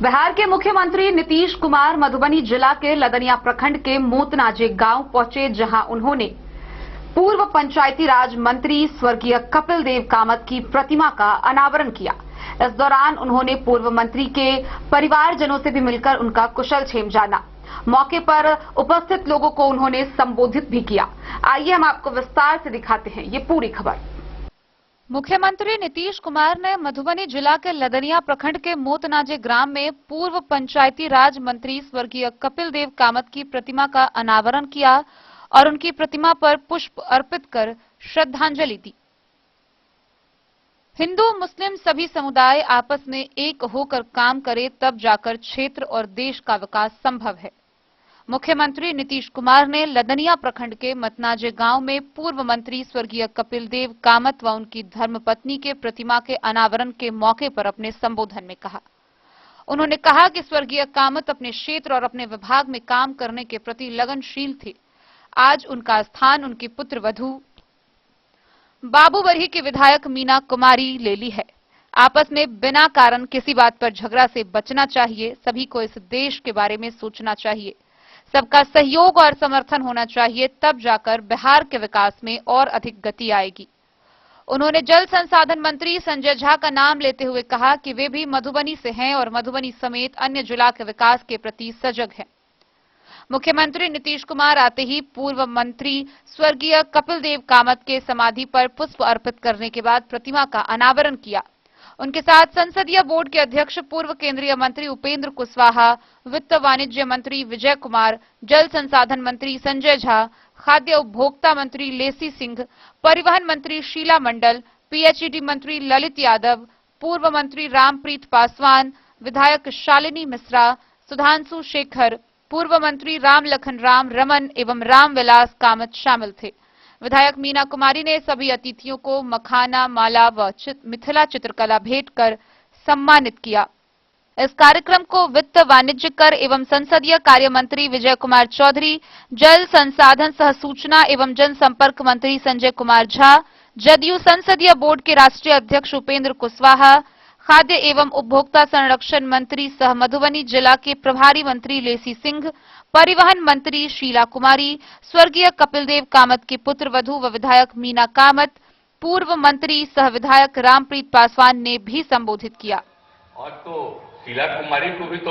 बिहार के मुख्यमंत्री नीतीश कुमार मधुबनी जिला के लदनिया प्रखंड के मोतनाजे गांव पहुंचे, जहां उन्होंने पूर्व पंचायती राज मंत्री स्वर्गीय कपिल देव कामत की प्रतिमा का अनावरण किया। इस दौरान उन्होंने पूर्व मंत्री के परिवारजनों से भी मिलकर उनका कुशलक्षेम जाना। मौके पर उपस्थित लोगों को उन्होंने संबोधित भी किया। आइए हम आपको विस्तार से दिखाते हैं ये पूरी खबर। मुख्यमंत्री नीतीश कुमार ने मधुबनी जिला के लदनिया प्रखंड के मोतनाजे ग्राम में पूर्व पंचायती राज मंत्री स्वर्गीय कपिल देव कामत की प्रतिमा का अनावरण किया और उनकी प्रतिमा पर पुष्प अर्पित कर श्रद्धांजलि दी। हिंदू मुस्लिम सभी समुदाय आपस में एक होकर काम करे, तब जाकर क्षेत्र और देश का विकास संभव है। मुख्यमंत्री नीतीश कुमार ने लदनिया प्रखंड के मतनाजे गांव में पूर्व मंत्री स्वर्गीय कपिल देव कामत व उनकी धर्मपत्नी के प्रतिमा के अनावरण के मौके पर अपने संबोधन में कहा। उन्होंने कहा कि स्वर्गीय कामत अपने क्षेत्र और अपने विभाग में काम करने के प्रति लगनशील थे। आज उनका स्थान उनकी पुत्र वधू बाबूबरही की विधायक मीना कुमारी ले ली है। आपस में बिना कारण किसी बात पर झगड़ा से बचना चाहिए। सभी को इस देश के बारे में सोचना चाहिए। सबका सहयोग और समर्थन होना चाहिए, तब जाकर बिहार के विकास में और अधिक गति आएगी। उन्होंने जल संसाधन मंत्री संजय झा का नाम लेते हुए कहा कि वे भी मधुबनी से हैं और मधुबनी समेत अन्य जिला के विकास के प्रति सजग हैं। मुख्यमंत्री नीतीश कुमार आते ही पूर्व मंत्री स्वर्गीय कपिल देव कामत के समाधि पर पुष्प अर्पित करने के बाद प्रतिमा का अनावरण किया। उनके साथ संसदीय बोर्ड के अध्यक्ष पूर्व केंद्रीय मंत्री उपेंद्र कुशवाहा, वित्त वाणिज्य मंत्री विजय कुमार, जल संसाधन मंत्री संजय झा, खाद्य उपभोक्ता मंत्री लेसी सिंह, परिवहन मंत्री शीला मंडल, पीएचईडी मंत्री ललित यादव, पूर्व मंत्री रामप्रीत पासवान, विधायक शालिनी मिश्रा, सुधांशु शेखर, पूर्व मंत्री राम लखन राम रमन एवं रामविलास कामत शामिल थे। विधायक मीना कुमारी ने सभी अतिथियों को मखाना, माला व मिथिला चित्रकला भेंट कर सम्मानित किया। इस कार्यक्रम को वित्त वाणिज्य कर एवं संसदीय कार्य मंत्री विजय कुमार चौधरी, जल संसाधन सह सूचना एवं जनसंपर्क मंत्री संजय कुमार झा, जदयू संसदीय बोर्ड के राष्ट्रीय अध्यक्ष उपेंद्र कुशवाहा, खाद्य एवं उपभोक्ता संरक्षण मंत्री सह मधुबनी जिला के प्रभारी मंत्री लेसी सिंह, परिवहन मंत्री शीला कुमारी, स्वर्गीय कपिल देव कामत के पुत्र वधू व विधायक मीना कामत, पूर्व मंत्री सह विधायक रामप्रीत पासवान ने भी संबोधित किया। और तो शीला कुमारी को भी तो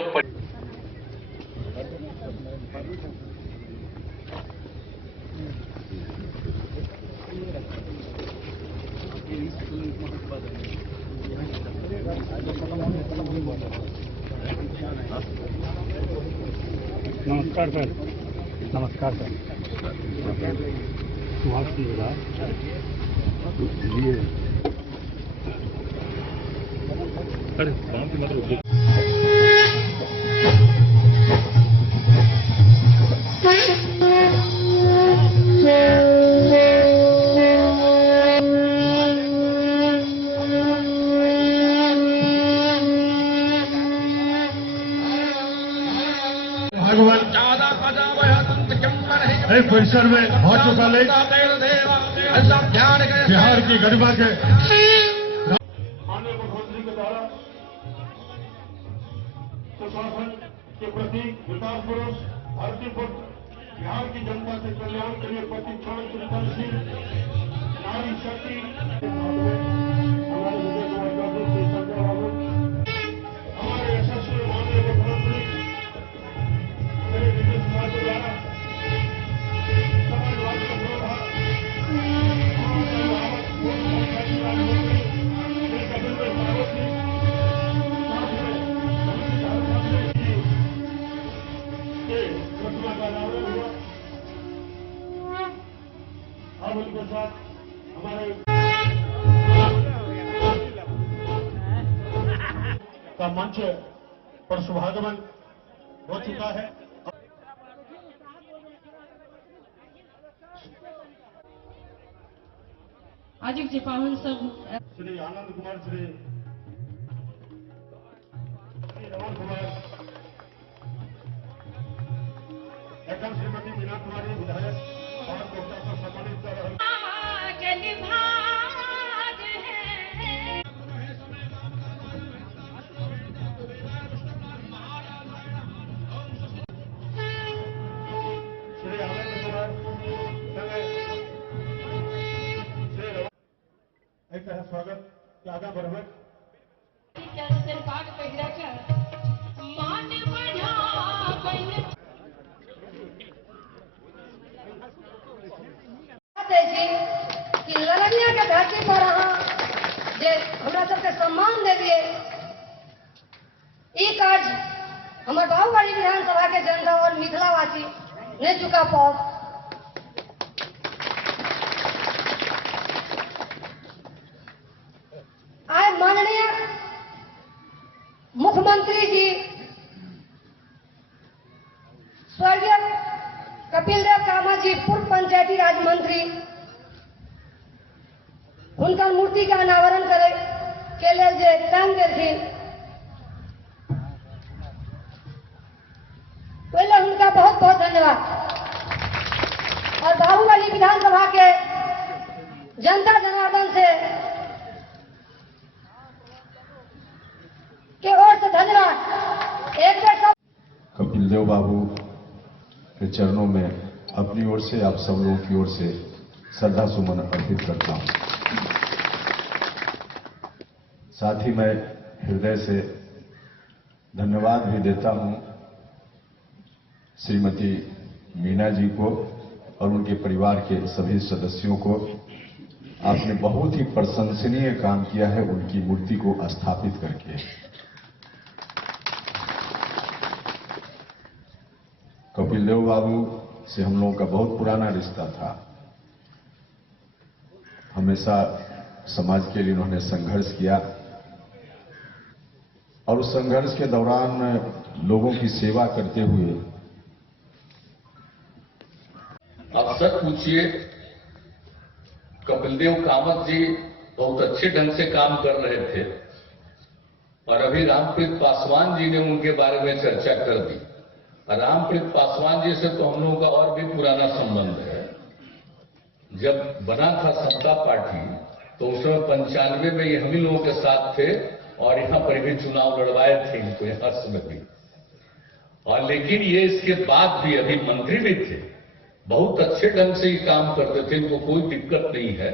नमस्कार सर। नमस्कार सर। अरे कौन सी मतलब परिसर में बहुत चौकाले बिहार की गरिमा के माननीय मुख्यमंत्री के द्वारा सुशासन के प्रति विकास पुरुष भारतीय बिहार की जनता के कल्याण के लिए प्रतिक्षण चिंतनशील नारी शक्ति हमारे यशस्वी माननीय मुख्यमंत्री नीतीश कुमार के द्वारा अब उनके साथ हमारे का मंच पर शुभागमन हो चुका है। आज एक पावन सब श्री आनंद कुमार, श्री रमन कुमार, एकदम श्रीमती मीना कुमारी विधायक और डॉक्टर को सम्मानित कर रहे हैं। बराबर कि लड़निया के धरती पर अहाँ जे हमरा सबके सम्मान देलिए ई काज हमर बाहुबली विधानसभा के जनता और मिथिलावासी नहीं चुका पाओ। आज माननीय मुख्यमंत्री जी स्वर्गीय कपिल देव कामत जी पूर्व पंचायती राज मंत्री उनका मूर्ति का अनावरण करे के लिए जे टाइम देलखिन पहले उनका बहुत बहुत धन्यवाद। और बाहुबली विधानसभा के जनता जनार्दन से के ओर से धन्यवाद। एक बार सब कपिल देव बाबू के चरणों में अपनी ओर से आप सब लोगों की ओर से श्रद्धा सुमन अर्पित करता हूं। साथ ही मैं हृदय से धन्यवाद भी देता हूं श्रीमती मीना जी को और उनके परिवार के सभी सदस्यों को। आपने बहुत ही प्रशंसनीय काम किया है उनकी मूर्ति को स्थापित करके। कपिल देव बाबू से हम लोगों का बहुत पुराना रिश्ता था। हमेशा समाज के लिए उन्होंने संघर्ष किया और उस संघर्ष के दौरान लोगों की सेवा करते हुए अक्सर पूछिए, कपिल देव कामत जी बहुत अच्छे ढंग से काम कर रहे थे और अभी रामप्रीत पासवान जी ने उनके बारे में चर्चा कर दी। रामप्रीत पासवान जी से तो हम लोगों का और भी पुराना संबंध है। जब बना था समता पार्टी तो उस समय 95 में ये हम ही लोगों के साथ थे और यहां पर भी चुनाव लड़वाए थे इनको यहां में भी। और लेकिन ये इसके बाद भी अभी मंत्री भी थे, बहुत अच्छे ढंग से ये काम करते थे, इनको कोई दिक्कत नहीं है।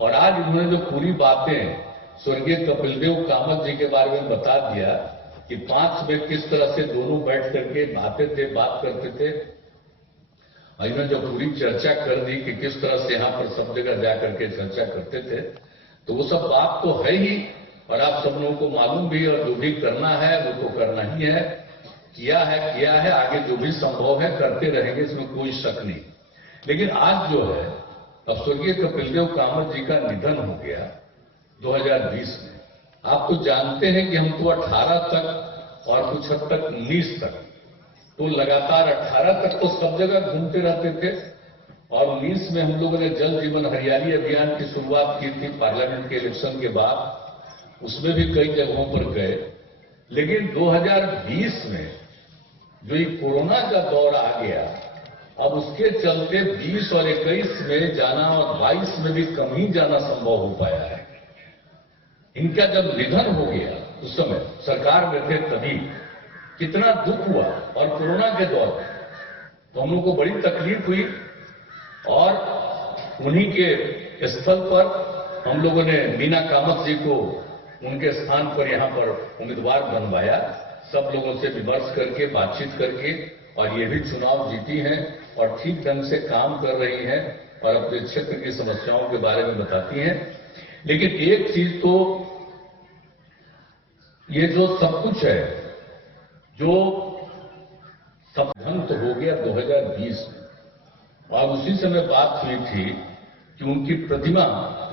और आज उन्होंने जो पूरी बातें स्वर्गीय कपिल देव कामत जी के बारे में बता दिया कि 5 में किस तरह से दोनों बैठ करके आते थे, बात करते थे, और इन्होंने जो पूरी चर्चा कर दी कि किस तरह से यहां पर सब जगह जाकर के चर्चा करते थे, तो वो सब बात तो है ही और आप सब लोगों को मालूम भी। और जो भी करना है वो तो करना ही है, किया है, आगे जो भी संभव है करते रहेंगे, इसमें कोई शक नहीं। लेकिन आज जो है, अब स्वर्गीय कपिल देव कामत जी का निधन हो गया 2020 में। आप तो जानते हैं कि हम तो 18 तक और कुछ हद तक 19 तक तो लगातार 18 तक तो सब जगह घूमते रहते थे और 19 में हम लोगों ने जल जीवन हरियाली अभियान की शुरुआत की थी पार्लियामेंट के इलेक्शन के बाद, उसमें भी कई जगहों पर गए। लेकिन 2020 में जो ये कोरोना का दौर आ गया, अब उसके चलते 20 और 21 में जाना और 22 में भी कम ही जाना संभव हो पाया है। इनका जब निधन हो गया उस समय सरकार में थे, तभी कितना दुख हुआ। और कोरोना के दौर में तो हम लोग को बड़ी तकलीफ हुई और उन्हीं के स्थल पर हम लोगों ने मीना कामत जी को उनके स्थान पर यहां पर उम्मीदवार बनवाया, सब लोगों से विमर्श करके, बातचीत करके, और ये भी चुनाव जीती हैं और ठीक ढंग से काम कर रही हैं और अपने क्षेत्र की समस्याओं के बारे में बताती हैं। लेकिन एक चीज तो ये जो सब कुछ है, जो सब ढंग तो हो गया 2020 में, और उसी समय बात हुई थी कि उनकी प्रतिमा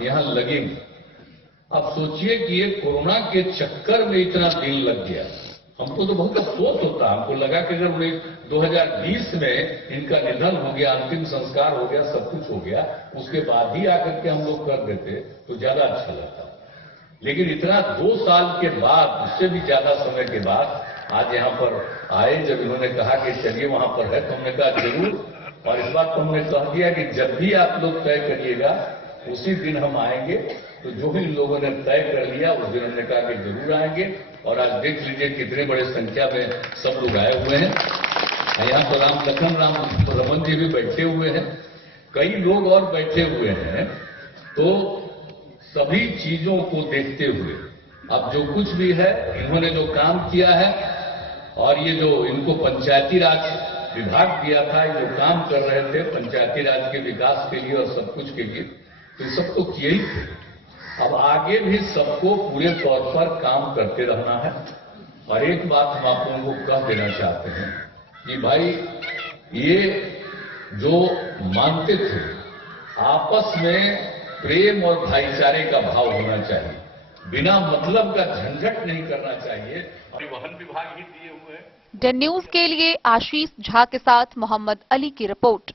यहां लगेगी। अब सोचिए कि ये कोरोना के चक्कर में इतना दिन लग गया। हमको तो बहुत अफसोस होता, हमको लगा कि अगर 2020 में इनका निधन हो गया, अंतिम संस्कार हो गया, सब कुछ हो गया, उसके बाद ही आकर के हम लोग कर देते तो ज्यादा अच्छा लगता। लेकिन इतना 2 साल के बाद, उससे भी ज्यादा समय के बाद आज यहाँ पर आए। जब इन्होंने कहा कि चलिए वहां पर है, तो हमने कहा जरूर। और इस बात को हमने कह दिया कि जब भी आप लोग तय करिएगा उसी दिन हम आएंगे। तो जो भी लोगों ने तय कर लिया उस दिन हमने कहा कि जरूर आएंगे। और आज देख लीजिए कितने बड़े संख्या में सब लोग आए हुए हैं। यहाँ पर राम रमन जी भी बैठे हुए हैं, कई लोग और बैठे हुए हैं। तो सभी चीजों को देखते हुए अब जो कुछ भी है, इन्होंने जो काम किया है और ये जो इनको पंचायती राज विभाग दिया था, ये जो काम कर रहे थे पंचायती राज के विकास के लिए और सब कुछ के लिए, तो सब तो किए ही थे। अब आगे भी सबको पूरे तौर पर काम करते रहना है। और एक बात हम आप लोगों को कह देना चाहते हैं कि भाई ये जो मानते थे, आपस में प्रेम और भाईचारे का भाव होना चाहिए, बिना मतलब का झंझट नहीं करना चाहिए। परिवहन विभाग ही दिए हुए हैं। डन न्यूज के लिए आशीष झा के साथ मोहम्मद अली की रिपोर्ट।